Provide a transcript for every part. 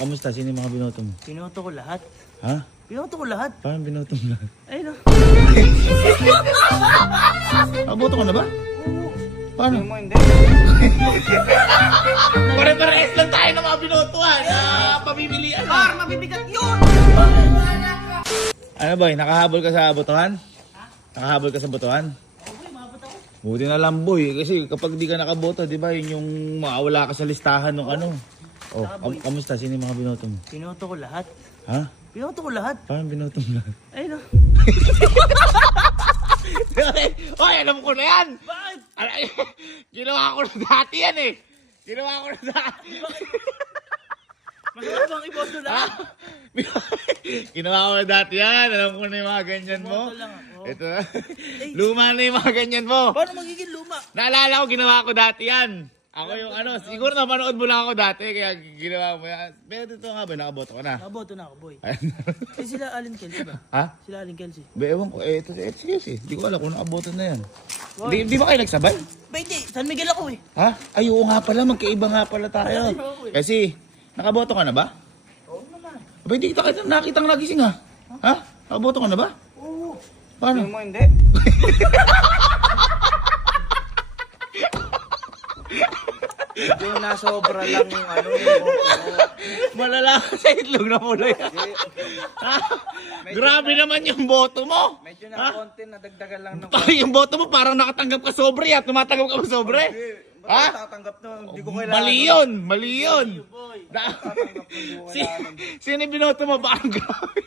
Kamusta? Sino yung mga binoto mo? Binoto ko lahat. Ha? Binoto ko lahat. Paano binoto mo lahat? Ayun o. Nakaboto ka na ba? Paano? Mo hindi. Pare-pares lang tayo ng mga binotuhan. Pamimilian. Par, mabibigat yun! Ano boy, nakahabol ka sa botohan? Nakahabol ka sa botohan? Buti na lang boy, kasi kapag di ka nakaboto, di ba, yun yung makawala ka sa listahan ng ano. Oh, kamusta? Sino yung mga binoto mo? Binoto ko lahat. Ha? Binoto ko lahat. Paano binoto mo lahat? Ayun o. Hoy, alam ko na yan! Bakit? Ginawa ko na dati yan eh! Ginawa ko na dati! Masarap bang iboto lahat? Ginawa ko na dati yan! Alam ko na yung mga ganyan mo. Iboto lang ako. Ito na. Luma na yung mga ganyan mo. Paano magiging luma? Naalala ko, ginawa ko dati yan. Ako yung ano, siguro napanood mo lang ako dati, kaya ginawa mo yan. Pero dito nga ba, nakaboto ka na? Nakaboto na ako, boy. Ayun. Eh, sila Allen Kelsey ba? Ha? Sila Allen Kelsey. Ba, ewan ko, ito seriously. Di ko alam kung nakaboto na yan. Di ba kayo nagsabay? Ba hindi, San Miguel ako eh. Ha? Ay, oo nga pala, magkaiba nga pala tayo. Kasi, nakaboto ka na ba? Oo naman. Aba, hindi kita nakitang nagising ha? Ha? Nakaboto ka na ba? Oo. Paano? Mo hindi. Yung nasobra lang yung ano yung boto mo. Malala ka sa itlog na mula yan. Ha? Grabe naman yung boto mo. Medyo na konti nadagdagan lang ng Yung boto mo parang nakatanggap ka sobre at tumatanggap ka ba sobre? Ha? tatanggap na hindi ko kailangan. Mali yun! Mali yun! Tatanggap na hindi ko Si, kailangan. sino yung binoto mo? Parang grabe.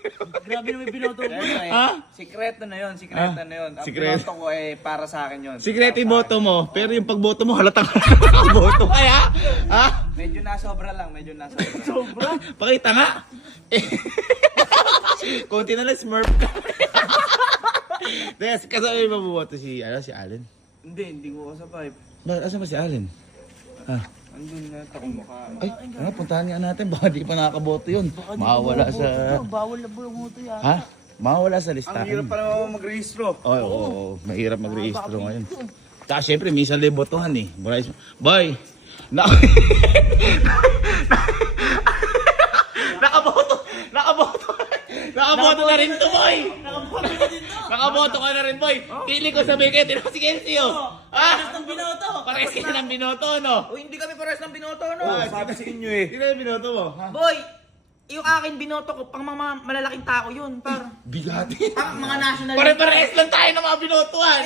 Grabe naman yung binoto ko. Ha? Sikreto na yun, sikreto na yun. Ang Sikreto. binoto ko eh para sa akin yun. Sikreto yung boto mo, pero yung pagboto mo halatang nakaboto kaya? Ha? Medyo nasobra lang, medyo nasobra. Sobra. Pakita nga. Konti na lang smurf ka. Yes, kasama yung mabuboto si Allen. Hindi ko kasabay. Asan ba si Allen? Ha? Andun na takong mukha. Ay, puntahan nga natin. Baka di pa nakakaboto yun. Mawawala sa... Bawal na boto yan. Ha? Mawawala sa Ang listahan. hirap pa naman mag-rehistro. Oo. Mahirap mag-rehistro ngayon. Tsaka syempre, minsan libotohan eh. Boy! Nakaboto! Nakaboto! Nakaboto na rin to, boy! Nakaboto ka na rin, boy! Pili ko sabi kayo, tinawag si Kenzie, oh! Ha? Ang binoto. Pares kayo ng binoto, no? O hindi kami pares ng binoto, no? Sabi sa inyo eh. Sino yung binoto mo? Ha? Boy, yung akin binoto ko, pang mga malalaking tao yun. Par, Bigati. pang mga national. Pare-pares lang tayo ng mga binotuhan.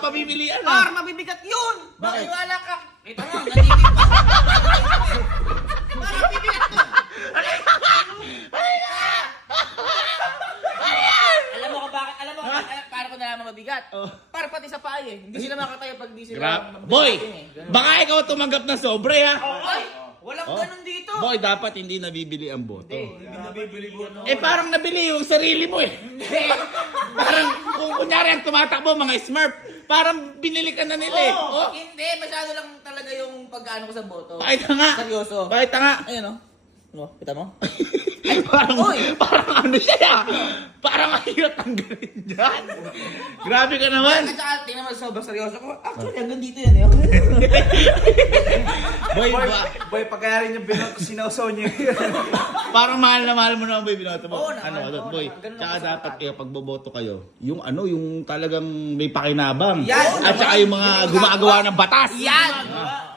Pamimilian Par, na. mabibigat yun. Bakit? Wala ka. Ito nga, nalilip pa. Par, mabibigat to. Alam mo kung bakit? Alam mo kung bakit? Para ko nalaman mabigat. Par, pati sa paay eh. Hindi sila makatayo pag di sila mabigat. Boy! Ganun. Baka ikaw tumanggap ng sobre, ha? Ay, walang ganun dito. Boy, dapat hindi nabibili ang boto. Hindi nabibili ko, no? Eh parang nabili yung sarili mo eh. Parang kung kunyari ang tumatakbo mga Smurf, parang binili ka na nila eh. Oh, Hindi, masyado lang talaga yung pag-ano ko sa boto. pakita nga. Seryoso. Pakita nga. Ayun o. No, kita mo? Parang ano siya ya. Parang mahirap tanggalin dyan. Grabe ka naman. At saka, tingnan mo, sobrang seryoso ko. Actually, hanggang dito yan eh. Boy, Boy, pagkaya rin yung binoto, sinausaw niya. parang mahal na mahal mo naman boy binoto mo. Oo naman, Ano, oo boy. naman. Ganun Tsaka ako sa dapat lahat. kayo pag boboto kayo, yung ano, yung talagang may pakinabang. Yan. At saka yung mga gumagawa ng batas. Yan!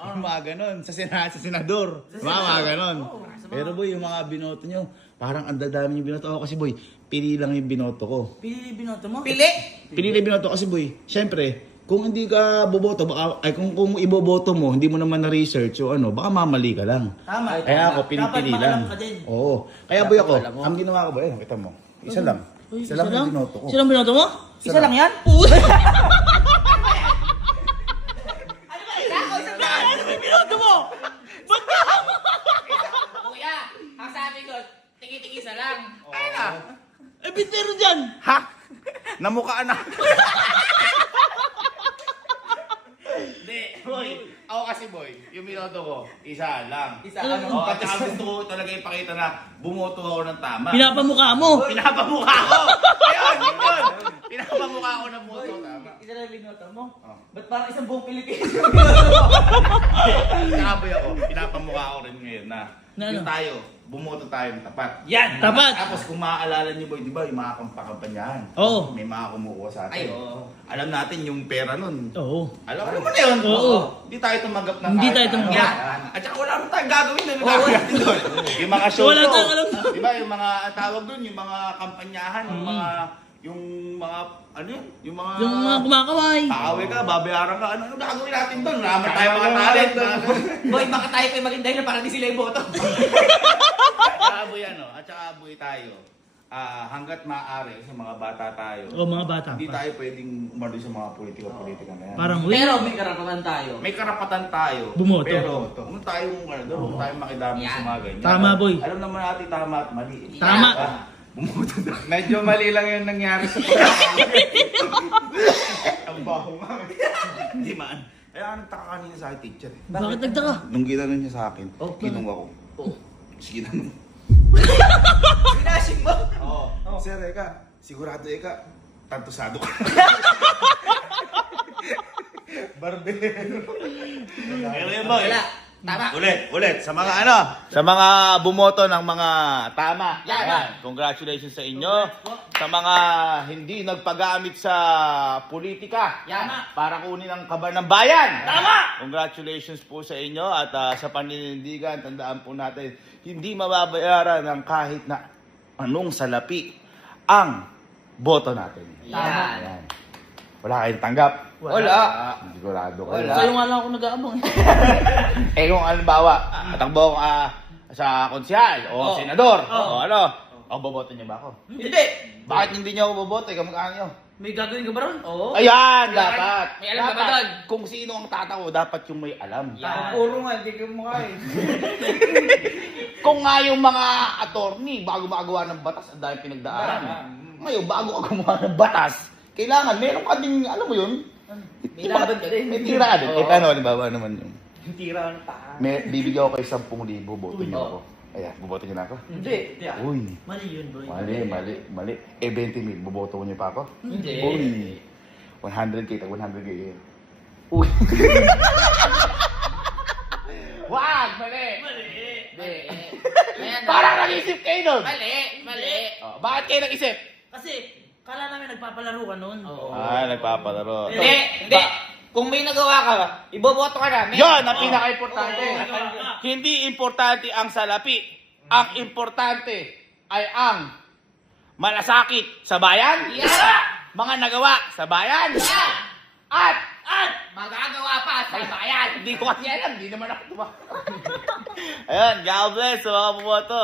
Yung mga ganon, sa senador. Mga ganon. Pero boy, yung mga binoto nyo, parang ang dadami yung binoto. Ako kasi boy, pili lang yung binoto ko. Pili binoto mo? Pili! Pili lang yung binoto kasi boy, syempre, kung hindi ka boboto, baka, ay kung iboboto mo, hindi mo naman na-research o ano, baka mamali ka lang. Tama. Kaya ako, pinipili Dapat lang. maalam ka din. Oo. Kaya boy ako, alam mo. ang ginawa ko boy, ayun, kita mo. Isa lang. Isa lang yung binoto ko. Isa lang binoto mo? Isa lang yan? Ano ba yung binoto mo? Ba't ka? Kuya, ang sabi ko, tiki-tiki isa lang. Ayun na. Eh, bitero dyan! Ha? Namukhaan na. Hindi, boy. Ako kasi boy, yung binoto ko, isa lang. Isa, Oh, at saka gusto ko talaga ipakita na bumoto ako ng tama. Pinapamukha mo! Pinapamukha ko! Ayun, yun! Pinapamukha ko na bumoto tama. Isa lang binoto mo? Ba't parang isang buong Pilipinas? Tsaka boy ako, pinapamukha ko rin ngayon na Na yung ano? tayo, bumoto tayo ng tapat. Yan! Tapat! Tapos kung maaalala niyo boy, di ba yung mga kampanyahan? Oo. May mga kumukuha sa Ay, atin. oo. Alam natin yung pera nun. Oo. Alam mo na yun? Oo. Hindi tayo tumanggap ng Hindi kahit tayo tumanggap. ano. Yan. At saka wala naman tayong gagawin na gagawin natin doon. Yung mga show Wala tayong alam. Di ba yung mga ang tawag doon, yung mga kampanyahan, yung mga ano yun? Yung mga kumakaway. Kaaway ka, babayaran ka, ano gagawin natin doon? Naman tayo mga talent. Boy, baka tayo pa yung maging dahilan para di sila yung boto. At saka boy ano, at saka boy tayo. Hanggat maaari sa mga bata tayo. O mga bata Hindi pa. tayo pwedeng umano sa mga politika na yan. Parang Pero may karapatan tayo. May karapatan tayo. Bumoto. Pero huwag tayong huwag tayong makidami sa mga ganyan. Tama, boy. Alam naman natin tama at mali. Tama. Bumoto na. Medyo mali lang yung nangyari sa pagkakataon. Ang baho nga. Hindi man. Kaya nagtaka kanina sa akin, teacher. Bakit nagtaka? Nung ginano niya sa akin, kinunga ko. Oh. Sige na. Pinasing mo? Oo. Sir, Eka, sigurado Eka, tantusado ka. Barbero. Pero yun boy. Wala. Tama. Ulit. Sa mga sa mga bumoto ng mga tama. Yan. Ayan. Congratulations sa inyo. Sa mga hindi nagpagamit sa politika. Yan. Para kunin ang kaban ng bayan. Tama. Congratulations po sa inyo at sa paninindigan, tandaan po natin, hindi mababayaran ng kahit na anong salapi ang boto natin. Tama. Ayan. Wala kayong tanggap. Wala. Sigurado kayo. Sa'yo nga lang ako nag-aabang. Eh kung halimbawa, tatakbo ako sa konsyal o senador o ano, boboto niyo ba ako? Hindi. Bakit hindi niyo ako boboto? Kamukha niyo. May gagawin ka ba ron? Oo. Ayan, dapat. May alam ka ba doon? Kung sino ang tatawo, dapat yung may alam. Yan. Puro nga, hindi ko mukha eh. Kung nga yung mga attorney, bago magawa ng batas, ang dahil pinagdaanan. Ngayon, bago ka gumawa ng batas, kailangan, meron ka ding, alam mo yun? May laban ka din. May tira ka din. Eh, paano, halimbawa naman yun? Tira ng taas. Bibigyan ko kayo 10,000, boto niyo ako. Ayan, boboto niyo na ako? Hindi. Uy, Mali yun, boy. mali. Eh, 20,000, boboto niyo pa ako? Hindi. Uy, 100k, tag 100k yun. Uy. Wag, mali. Hindi. Ayan. Parang nag-isip kayo nun. Mali. Oh, bakit kayo nag-isip? Kasi, kala namin nagpapalaro ka nun. Oo. Nagpapalaro. Hindi. Kung may nagawa ka, iboboto ka namin. Yon ang pinaka-importante. Oo. Hindi importante ang salapi. Ang importante ay ang malasakit sa bayan. Yeah. Mga nagawa sa bayan. At Magagawa pa sa bayan. hindi ko kasi alam, hindi naman ako tumakbo. Ayun, God bless sa mga bumoto.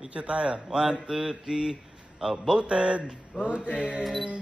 Picture tayo. 1, 2, 3. Voted. Voted.